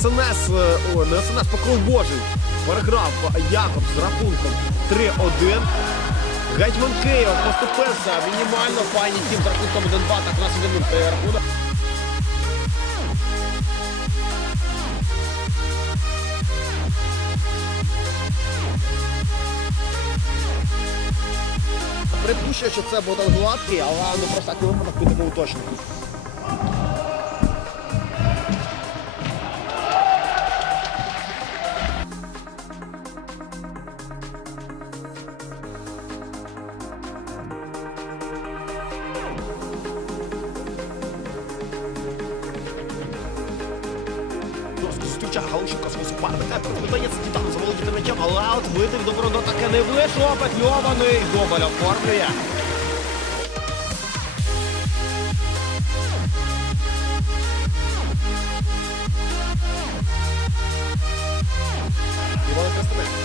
СНС, е, о, не СНС, Покров Божий. Переграв Якоб з рахунком 3-1. Гетьман Київ поступився мінімально файні тім з рахунком 1-2, так у нас 1-0 рахунок. Припущую, що це Богдан Гладкий, але ну про всякий випадок підемо уточнити. Доску зустрічає Галушенко свого суперника. Вдається Титану заволодіти м'ячем, але видив добро до таке не вийшло. Петльований. Добаль оформлює. Іван Христинець.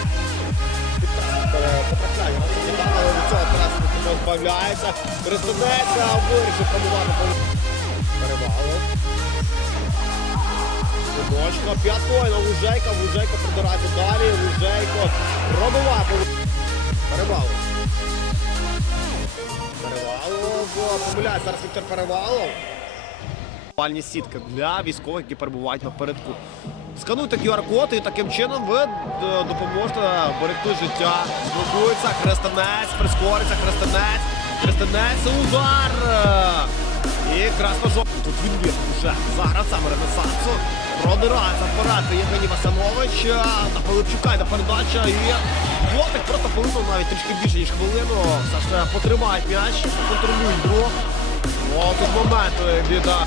Потрапляє але від цього Тарас перевалу. Синочка, на Лужейка, Лужейко продирається далі, Лужейко пробиває Перевалов. Перевалов, помиляється зараз Віктор Перевалов. Пальні сітки для військових, які перебувають напередку. Скануйте QR-код і таким чином ви е, допоможете берегти життя. Блокується, хрестенець, прискориться, хрестенець, хрестенець, удар! І красно-жовтий. Тут відбір вже зараз саме Ренесансу. Продирається вперед Євгеній Васанович. Та Пилипчука йде передача. І Ботик просто повинен навіть трішки більше, ніж хвилину. Все ж потримають м'яч, контролюють гру. О, тут момент е, біда.